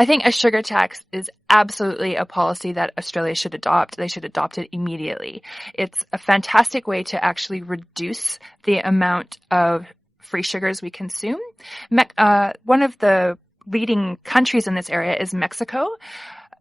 I think a sugar tax is absolutely a policy that Australia should adopt. They should adopt it immediately. It's a fantastic way to actually reduce the amount of free sugars we consume. One of the leading countries in this area is Mexico.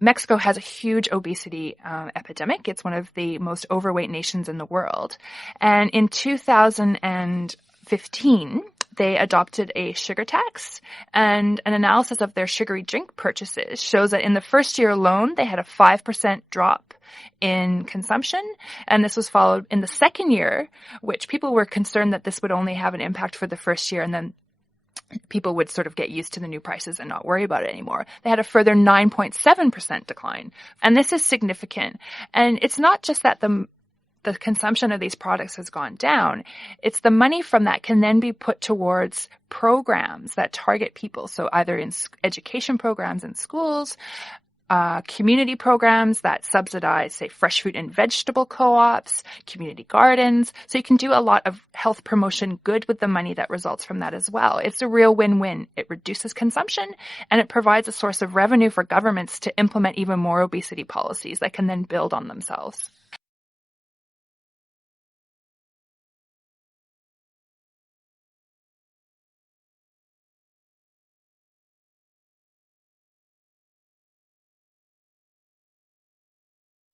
Mexico has a huge obesity epidemic. It's one of the most overweight nations in the world. And in 2015, they adopted a sugar tax, and an analysis of their sugary drink purchases shows that in the first year alone, they had a 5% drop in consumption. And this was followed in the second year, which people were concerned that this would only have an impact for the first year, and then people would sort of get used to the new prices and not worry about it anymore. They had a further 9.7% decline. And this is significant. And it's not just that the consumption of these products has gone down. It's the money from that can then be put towards programs that target people. So either in education programs in schools, community programs that subsidize, say, fresh fruit and vegetable co-ops, community gardens. So you can do a lot of health promotion good with the money that results from that as well. It's a real win-win. It reduces consumption and it provides a source of revenue for governments to implement even more obesity policies that can then build on themselves.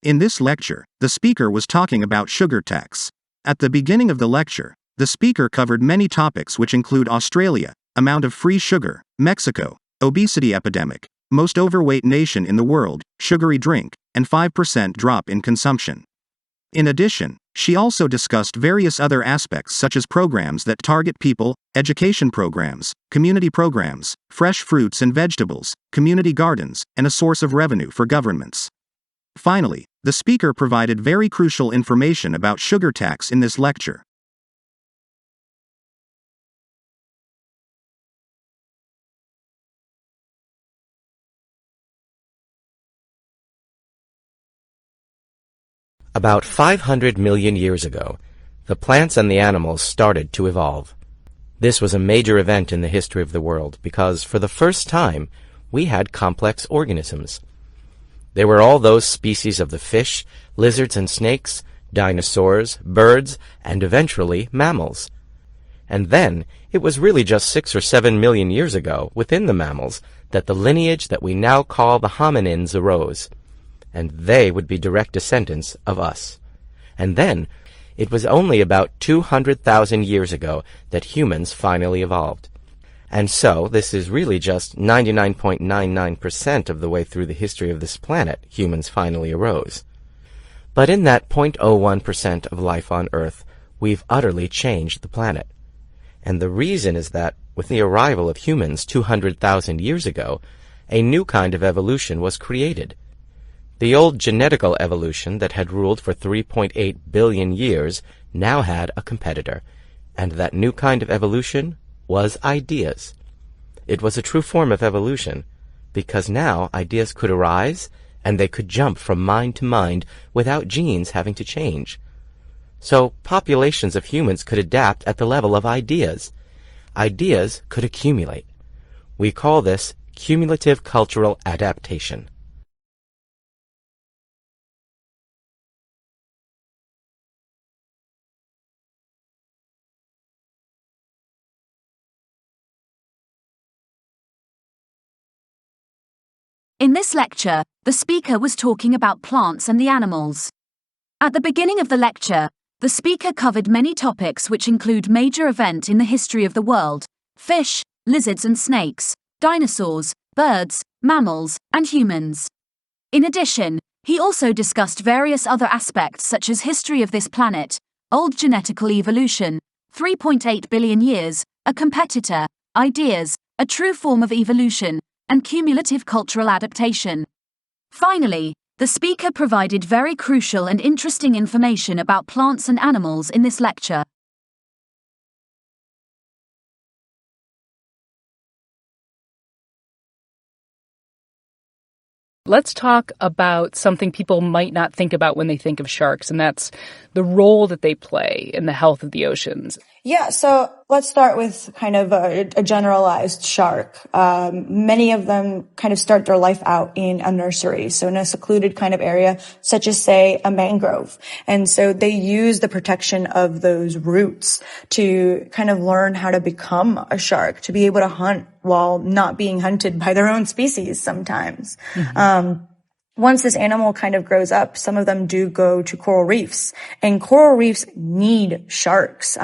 In this lecture, the speaker was talking about sugar tax. At the beginning of the lecture, the speaker covered many topics which include Australia, amount of free sugar, Mexico, obesity epidemic, most overweight nation in the world, sugary drink, and 5% drop in consumption. In addition, she also discussed various other aspects such as programs that target people, education programs, community programs, fresh fruits and vegetables, community gardens, and a source of revenue for governments. Finally, the speaker provided very crucial information about sugar tax in this lecture. About 500 million years ago, the plants and the animals started to evolve. This was a major event in the history of the world because, for the first time, we had complex organisms. There were all those species of the fish, lizards and snakes, dinosaurs, birds, and eventually mammals. And then, it was really just 6 or 7 million years ago, within the mammals, that the lineage that we now call the hominins arose. And they would be direct descendants of us. And then, it was only about 200,000 years ago that humans finally evolved. And so, this is really just 99.99% of the way through the history of this planet humans finally arose. But in that 0.01% of life on Earth, we've utterly changed the planet. And the reason is that, with the arrival of humans 200,000 years ago, a new kind of evolution was created. The old genetical evolution that had ruled for 3.8 billion years now had a competitor, and that new kind of evolution was ideas. It was a true form of evolution, because now ideas could arise, and they could jump from mind to mind without genes having to change. So populations of humans could adapt at the level of ideas. Ideas could accumulate. We call this cumulative cultural adaptation. In this lecture, the speaker was talking about plants and the animals. At the beginning of the lecture, the speaker covered many topics which include major events in the history of the world: fish, lizards and snakes, dinosaurs, birds, mammals, and humans. In addition, he also discussed various other aspects such as history of this planet, old genetical evolution, 3.8 billion years, a competitor, ideas, a true form of evolution, and cumulative cultural adaptation. Finally, the speaker provided very crucial and interesting information about plants and animals in this lecture. Let's talk about something people might not think about when they think of sharks, and that's the role that they play in the health of the oceans. Yeah, so let's start with kind of a generalized shark. Many of them kind of start their life out in a nursery, so in a secluded kind of area, such as, say, a mangrove. And so they use the protection of those roots to kind of learn how to become a shark, to be able to hunt while not being hunted by their own species sometimes. Once this animal kind of grows up, some of them do go to coral reefs, and coral reefs need sharks.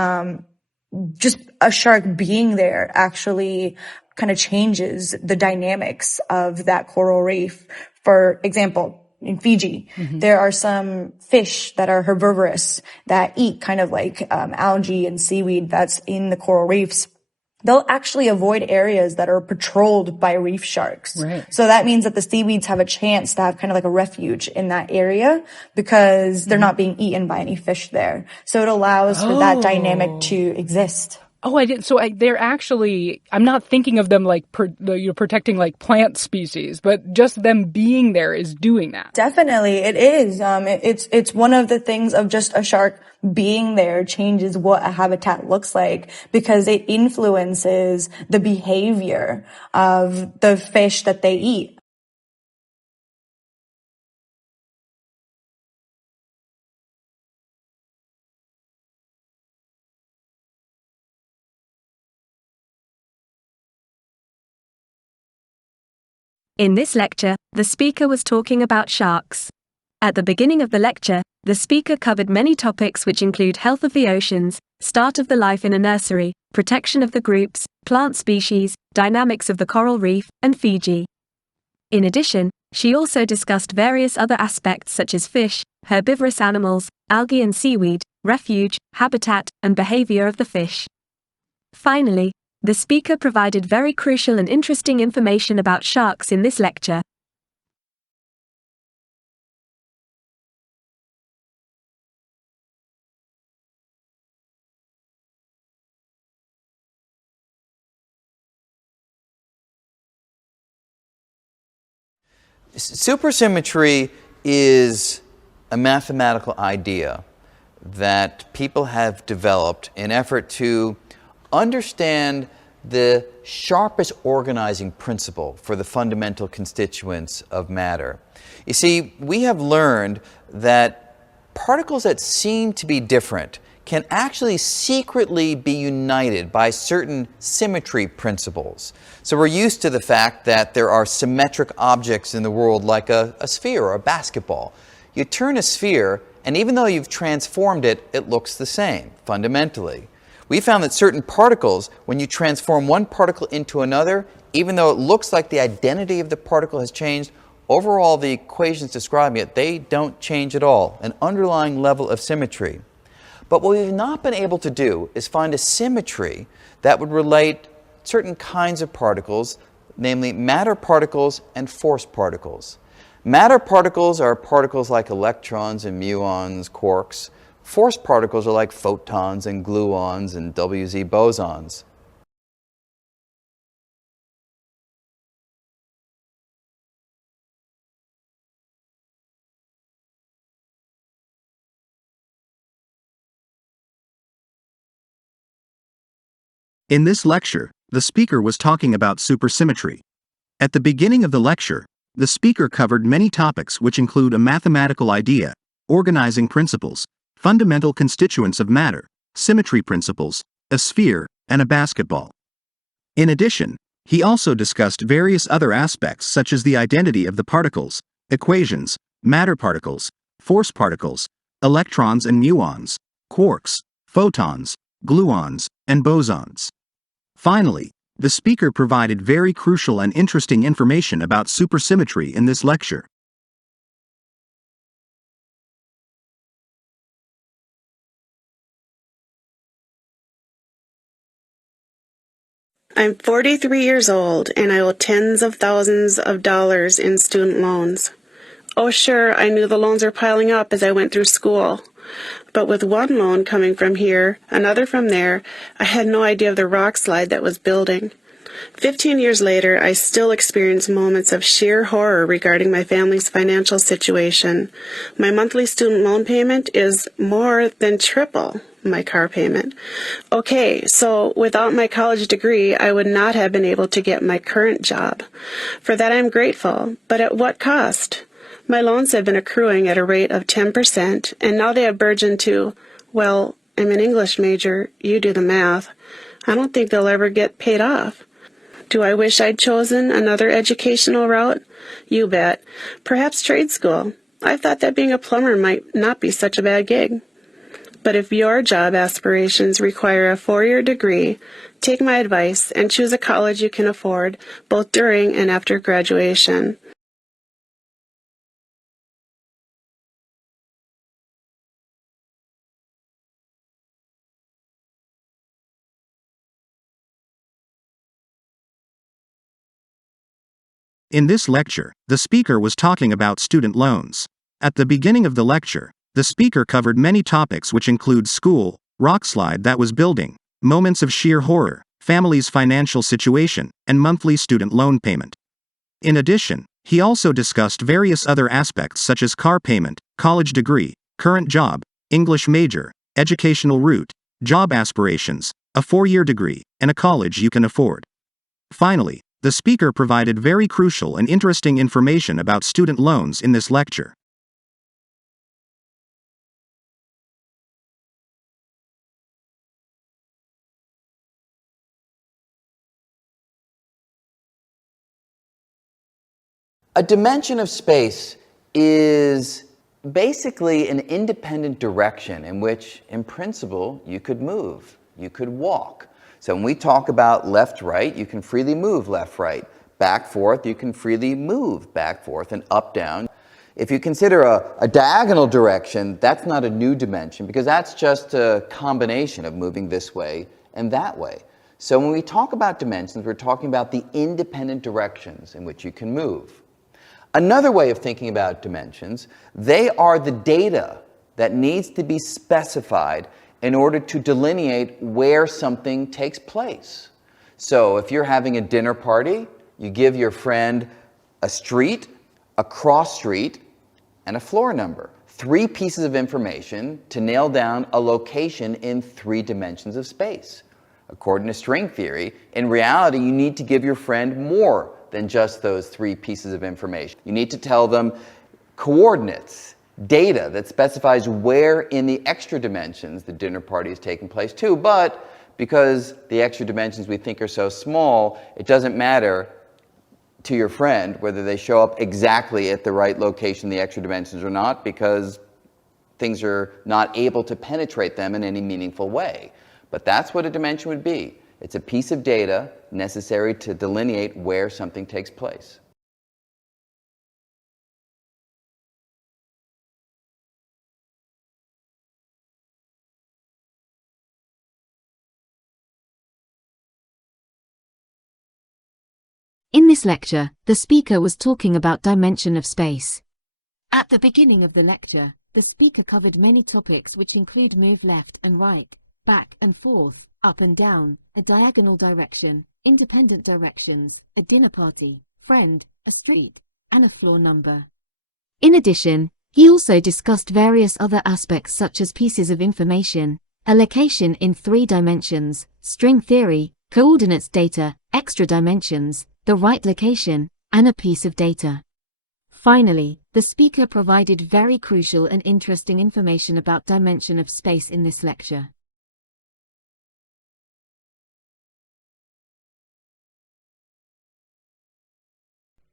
Just a shark being there actually kind of changes the dynamics of that coral reef. For example, in Fiji, there are some fish that are herbivorous that eat kind of like algae and seaweed that's in the coral reefs. They'll actually avoid areas that are patrolled by reef sharks. Right. So that means that the seaweeds have a chance to have kind of like a refuge in that area because they're not being eaten by any fish there. So it allows for that dynamic to exist. Oh, I didn't. So they're actually, I'm not thinking of them like you're protecting like plant species, but just them being there is doing that. Definitely, it is. It's one of the things of just a shark being there changes what a habitat looks like because it influences the behavior of the fish that they eat. In this lecture, the speaker was talking about sharks. At the beginning of the lecture, the speaker covered many topics which include health of the oceans, start of the life in a nursery, protection of the groups, plant species, dynamics of the coral reef, and Fiji. In addition, she also discussed various other aspects such as fish, herbivorous animals, algae and seaweed, refuge, habitat, and behavior of the fish. Finally, the speaker provided very crucial and interesting information about sharks in this lecture. Supersymmetry is a mathematical idea that people have developed in effort to understand the sharpest organizing principle for the fundamental constituents of matter. You see, we have learned that particles that seem to be different can actually secretly be united by certain symmetry principles. So we're used to the fact that there are symmetric objects in the world like a sphere or a basketball. You turn a sphere, and even though you've transformed it, it looks the same, fundamentally. We found that certain particles, when you transform one particle into another, even though it looks like the identity of the particle has changed, overall the equations describing it, they don't change at all, an underlying level of symmetry. But what we've not been able to do is find a symmetry that would relate certain kinds of particles, namely matter particles and force particles. Matter particles are particles like electrons and muons, quarks. Force particles are like photons and gluons and WZ bosons. In this lecture, the speaker was talking about supersymmetry. At the beginning of the lecture, the speaker covered many topics which include a mathematical idea, organizing principles, fundamental constituents of matter, symmetry principles, a sphere, and a basketball. In addition, he also discussed various other aspects such as the identity of the particles, equations, matter particles, force particles, electrons and muons, quarks, photons, gluons, and bosons. Finally, the speaker provided very crucial and interesting information about supersymmetry in this lecture. I'm 43 years old and I owe tens of thousands of dollars in student loans. Oh, sure, I knew the loans were piling up as I went through school. But with one loan coming from here, another from there, I had no idea of the rock slide that was building. 15 years later, I still experience moments of sheer horror regarding my family's financial situation. My monthly student loan payment is more than triple my car payment. Okay, so without my college degree, I would not have been able to get my current job. For that, I'm grateful, but at what cost? My loans have been accruing at a rate of 10%, and now they have burgeoned to, well, I'm an English major, you do the math. I don't think they'll ever get paid off. Do I wish I'd chosen another educational route? You bet. Perhaps trade school. I thought that being a plumber might not be such a bad gig. But if your job aspirations require a 4-year degree, take my advice and choose a college you can afford both during and after graduation. In this lecture, the speaker was talking about student loans. At the beginning of the lecture, the speaker covered many topics which include school, rockslide that was building, moments of sheer horror, family's financial situation, and monthly student loan payment. In addition, he also discussed various other aspects such as car payment, college degree, current job, English major, educational route, job aspirations, a 4-year degree, and a college you can afford. Finally, the speaker provided very crucial and interesting information about student loans in this lecture. A dimension of space is basically an independent direction in which, in principle, you could move, you could walk. So when we talk about left-right, you can freely move left-right. Back-forth, you can freely move back-forth and up-down. If you consider a diagonal direction, that's not a new dimension because that's just a combination of moving this way and that way. So when we talk about dimensions, we're talking about the independent directions in which you can move. Another way of thinking about dimensions, they are the data that needs to be specified in order to delineate where something takes place. So if you're having a dinner party, you give your friend a street, a cross street, and a floor number. 3 pieces of information to nail down a location in 3 dimensions of space. According to string theory, in reality, you need to give your friend more than just those 3 pieces of information. You need to tell them coordinates, data that specifies where in the extra dimensions the dinner party is taking place too, but because the extra dimensions we think are so small, it doesn't matter to your friend whether they show up exactly at the right location in the extra dimensions or not, because things are not able to penetrate them in any meaningful way. But that's what a dimension would be. It's a piece of data necessary to delineate where something takes place. In this lecture, the speaker was talking about dimension of space. At the beginning of the lecture, the speaker covered many topics which include move left and right, back and forth, up and down, a diagonal direction, independent directions, a dinner party, friend, a street, and a floor number. In addition, he also discussed various other aspects such as pieces of information, a location in 3 dimensions, string theory, coordinates data, extra dimensions, the right location, and a piece of data. Finally, the speaker provided very crucial and interesting information about dimension of space in this lecture.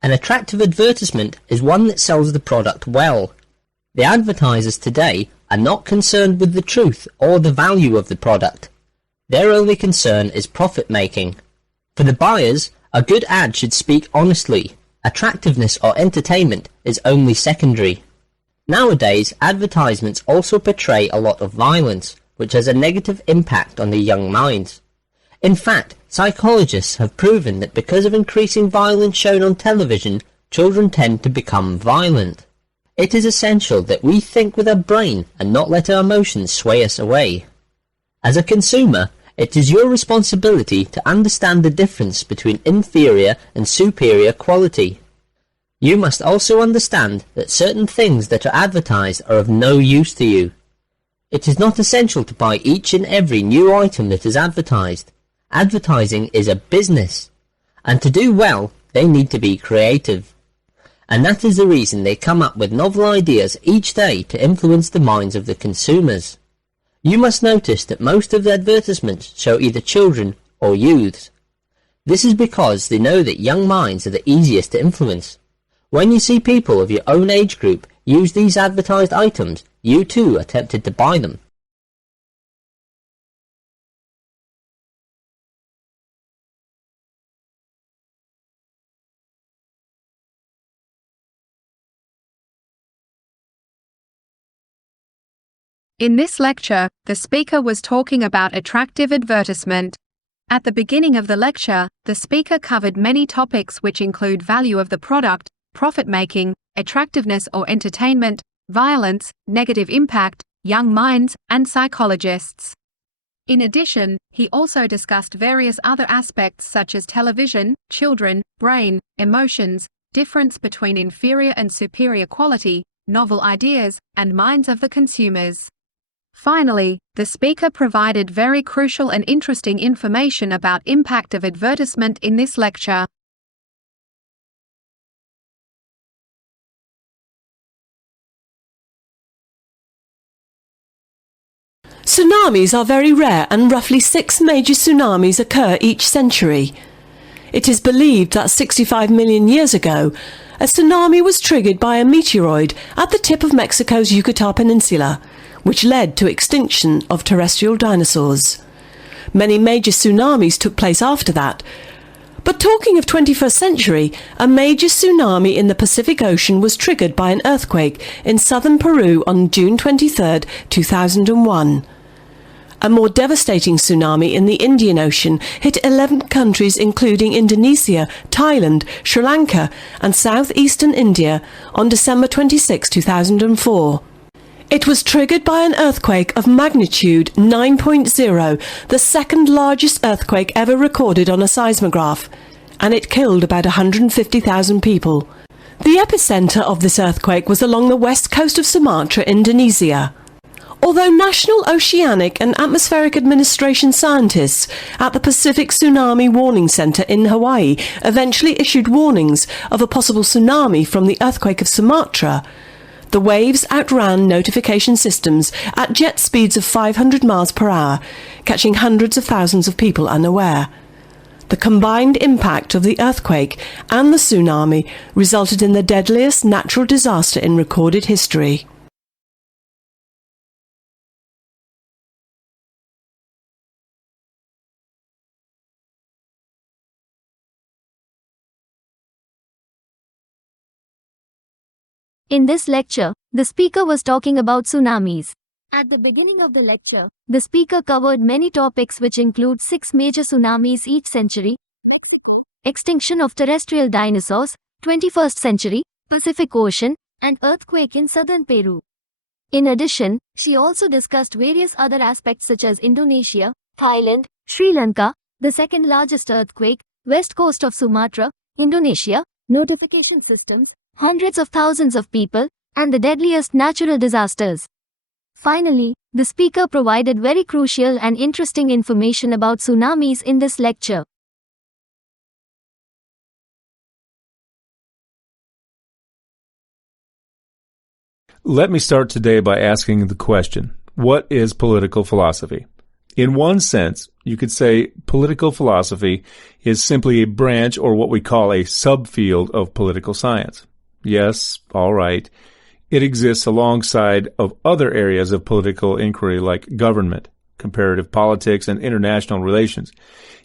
An attractive advertisement is one that sells the product well. The advertisers today are not concerned with the truth or the value of the product. Their only concern is profit making. For the buyers, a good ad should speak honestly. Attractiveness or entertainment is only secondary. Nowadays, advertisements also portray a lot of violence, which has a negative impact on the young minds. In fact, psychologists have proven that because of increasing violence shown on television, children tend to become violent. It is essential that we think with our brain and not let our emotions sway us away. As a consumer, It is your responsibility to understand the difference between inferior and superior quality. You must also understand that certain things that are advertised are of no use to you. It is not essential to buy each and every new item that is advertised. Advertising is a business, and to do well, they need to be creative. And that is the reason they come up with novel ideas each day to influence the minds of the consumers. You must notice that most of the advertisements show either children or youths. This is because they know that young minds are the easiest to influence. When you see people of your own age group use these advertised items, you too are tempted to buy them. In this lecture, the speaker was talking about attractive advertisement. At the beginning of the lecture, the speaker covered many topics which include value of the product, profit-making, attractiveness or entertainment, violence, negative impact, young minds, and psychologists. In addition, he also discussed various other aspects such as television, children, brain, emotions, difference between inferior and superior quality, novel ideas, and minds of the consumers. Finally, the speaker provided very crucial and interesting information about impact of advertisement in this lecture. Tsunamis are very rare, and roughly 6 major tsunamis occur each century. It is believed that 65 million years ago, a tsunami was triggered by a meteoroid at the tip of Mexico's Yucatan Peninsula, which led to extinction of terrestrial dinosaurs. Many major tsunamis took place after that. But talking of 21st century, a major tsunami in the Pacific Ocean was triggered by an earthquake in southern Peru on June 23, 2001. A more devastating tsunami in the Indian Ocean hit 11 countries including Indonesia, Thailand, Sri Lanka and southeastern India on December 26, 2004. It was triggered by an earthquake of magnitude 9.0, the second largest earthquake ever recorded on a seismograph, and it killed about 150,000 people. The epicenter of this earthquake was along the west coast of Sumatra, Indonesia. Although National Oceanic and Atmospheric Administration scientists at the Pacific Tsunami Warning Center in Hawaii eventually issued warnings of a possible tsunami from the earthquake of Sumatra, the waves outran notification systems at jet speeds of 500 miles per hour, catching hundreds of thousands of people unaware. The combined impact of the earthquake and the tsunami resulted in the deadliest natural disaster in recorded history. In this lecture, the speaker was talking about tsunamis. At the beginning of the lecture, the speaker covered many topics which include 6 major tsunamis each century, extinction of terrestrial dinosaurs, 21st century, Pacific Ocean, and earthquake in southern Peru. In addition, she also discussed various other aspects such as Indonesia, Thailand, Sri Lanka, the second largest earthquake, west coast of Sumatra, Indonesia, notification systems, hundreds of thousands of people, and the deadliest natural disasters. Finally, the speaker provided very crucial and interesting information about tsunamis in this lecture. Let me start today by asking the question, what is political philosophy? In one sense, you could say political philosophy is simply a branch or what we call a subfield of political science. Yes, all right. It exists alongside of other areas of political inquiry like government, comparative politics, and international relations.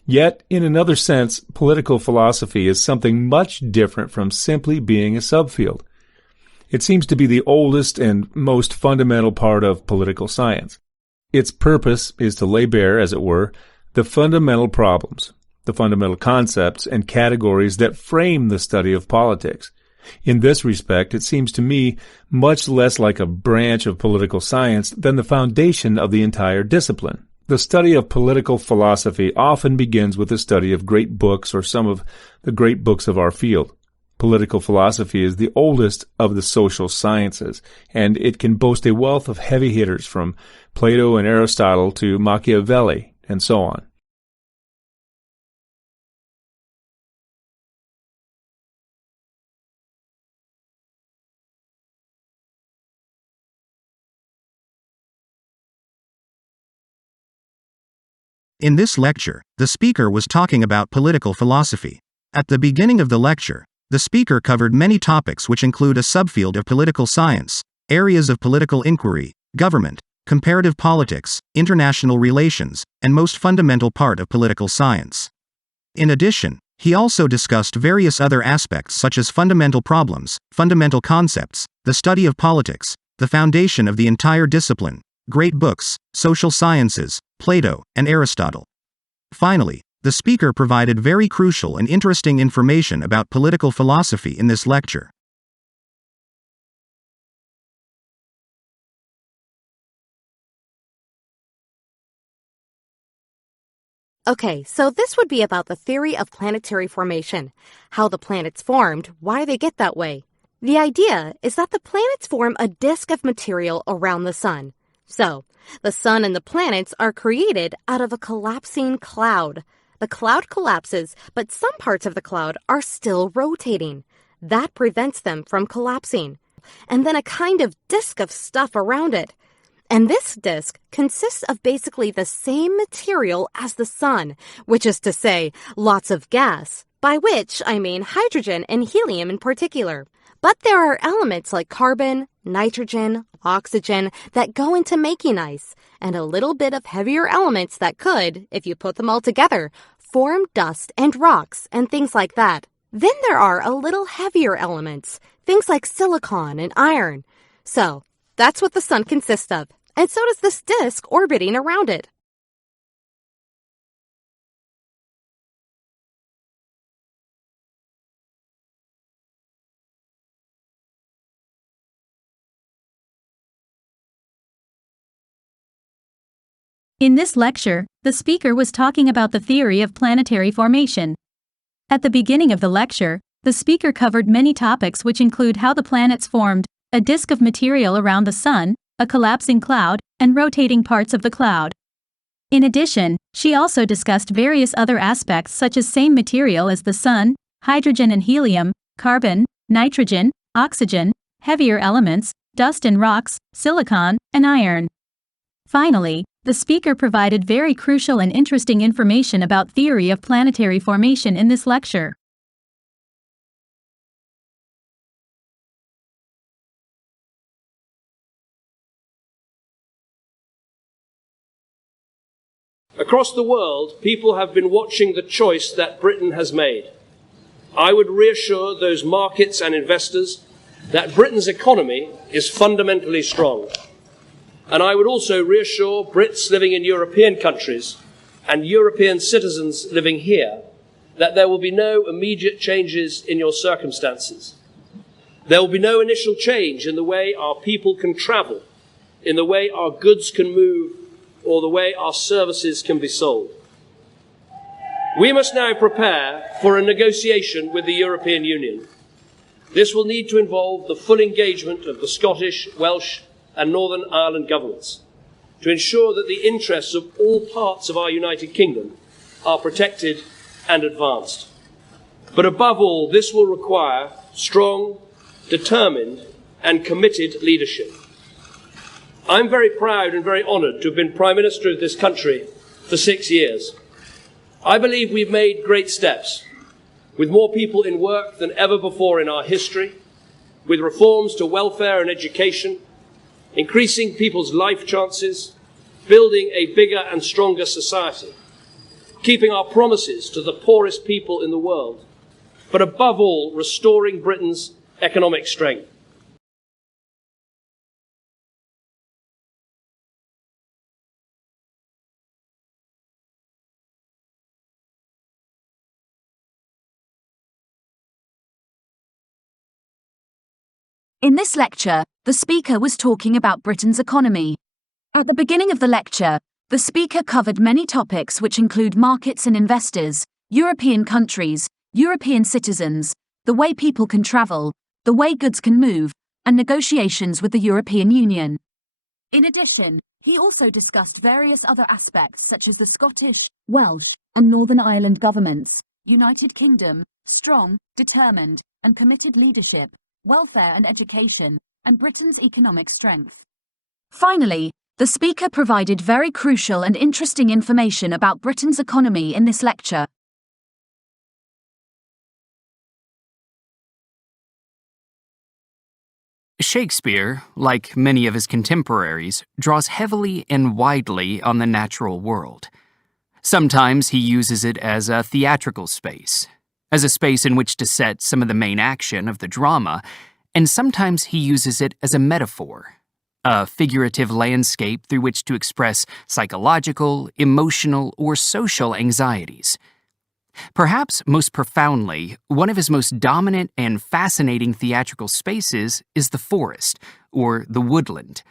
Yet, in another sense, political philosophy is something much different from simply being a subfield. It seems to be the oldest and most fundamental part of political science. Its purpose is to lay bare, as it were, the fundamental problems, the fundamental concepts and categories that frame the study of politics. In this respect, it seems to me much less like a branch of political science than the foundation of the entire discipline. The study of political philosophy often begins with the study of great books or some of the great books of our field. Political philosophy is the oldest of the social sciences, and it can boast a wealth of heavy hitters from Plato and Aristotle to Machiavelli and so on. In this lecture, the speaker was talking about political philosophy. At the beginning of the lecture, the speaker covered many topics which include a subfield of political science, areas of political inquiry, government, comparative politics, international relations, and most fundamental part of political science. In addition, he also discussed various other aspects such as fundamental problems, fundamental concepts, the study of politics, the foundation of the entire discipline, great books, social sciences, Plato, and Aristotle. Finally, the speaker provided very crucial and interesting information about political philosophy in this lecture. Okay, so this would be about the theory of planetary formation, how the planets formed, why they get that way. The idea is that the planets form a disk of material around the sun. So, the sun and the planets are created out of a collapsing cloud. The cloud collapses, but some parts of the cloud are still rotating. That prevents them from collapsing. And then a kind of disk of stuff around it. And this disk consists of basically the same material as the sun, which is to say, lots of gas, by which I mean hydrogen and helium in particular. But there are elements like carbon, nitrogen, oxygen that go into making ice, and a little bit of heavier elements that could, if you put them all together, form dust and rocks and things like that. Then there are a little heavier elements, things like silicon and iron. So, that's what the sun consists of, and so does this disk orbiting around it. In this lecture, the speaker was talking about the theory of planetary formation. At the beginning of the lecture, the speaker covered many topics which include how the planets formed, a disk of material around the sun, a collapsing cloud, and rotating parts of the cloud. In addition, she also discussed various other aspects such as same material as the sun, hydrogen and helium, carbon, nitrogen, oxygen, heavier elements, dust and rocks, silicon, and iron. Finally, the speaker provided very crucial and interesting information about theory of planetary formation in this lecture. Across the world, people have been watching the choice that Britain has made. I would reassure those markets and investors that Britain's economy is fundamentally strong. And I would also reassure Brits living in European countries and European citizens living here that there will be no immediate changes in your circumstances. There will be no initial change in the way our people can travel, in the way our goods can move, or the way our services can be sold. We must now prepare for a negotiation with the European Union. This will need to involve the full engagement of the Scottish, Welsh, and Northern Ireland governments to ensure that the interests of all parts of our United Kingdom are protected and advanced. But above all, this will require strong, determined, and committed leadership. I'm very proud and very honoured to have been Prime Minister of this country for 6 years. I believe we've made great steps, with more people in work than ever before in our history, with reforms to welfare and education, increasing people's life chances, building a bigger and stronger society, keeping our promises to the poorest people in the world, but above all, restoring Britain's economic strength. In this lecture, the speaker was talking about Britain's economy. At the beginning of the lecture, the speaker covered many topics which include markets and investors, European countries, European citizens, the way people can travel, the way goods can move, and negotiations with the European Union. In addition, he also discussed various other aspects such as the Scottish, Welsh, and Northern Ireland governments, United Kingdom, strong, determined, and committed leadership, welfare and education, and Britain's economic strength. Finally, the speaker provided very crucial and interesting information about Britain's economy in this lecture. Shakespeare, like many of his contemporaries, draws heavily and widely on the natural world. Sometimes he uses it as a theatrical space, as a space in which to set some of the main action of the drama, and sometimes he uses it as a metaphor, a figurative landscape through which to express psychological, emotional, or social anxieties. Perhaps most profoundly, one of his most dominant and fascinating theatrical spaces is the forest, or the woodland.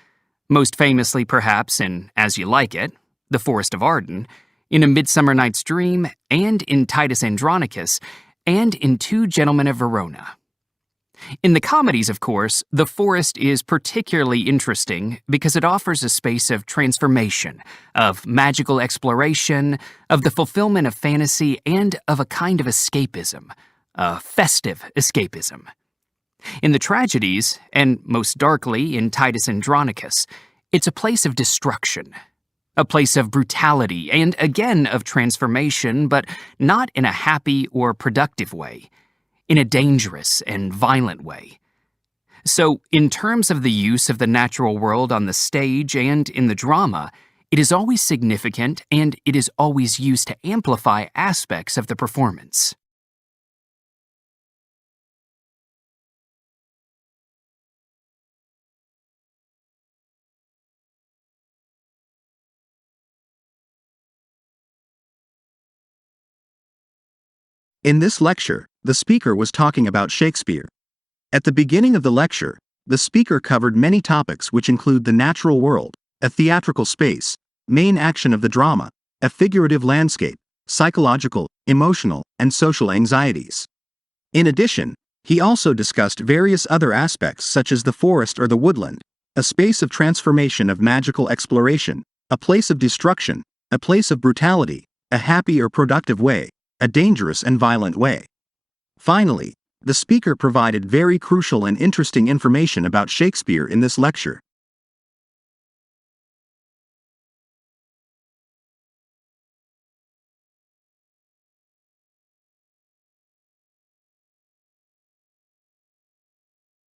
Most famously, perhaps, in As You Like It, the Forest of Arden, in A Midsummer Night's Dream, and in Titus Andronicus, and in Two Gentlemen of Verona. In the comedies, of course, the forest is particularly interesting because it offers a space of transformation, of magical exploration, of the fulfillment of fantasy, and of a kind of escapism, a festive escapism. In the tragedies, and most darkly in Titus Andronicus, it's a place of destruction, a place of brutality, and again of transformation, but not in a happy or productive way, in a dangerous and violent way. So, in terms of the use of the natural world on the stage and in the drama, it is always significant and it is always used to amplify aspects of the performance. In this lecture, the speaker was talking about Shakespeare. At the beginning of the lecture, the speaker covered many topics which include the natural world, a theatrical space, main action of the drama, a figurative landscape, psychological, emotional, and social anxieties. In addition, he also discussed various other aspects such as the forest or the woodland, a space of transformation of magical exploration, a place of destruction, a place of brutality, a happy or productive way, a dangerous and violent way. Finally, the speaker provided very crucial and interesting information about Shakespeare in this lecture.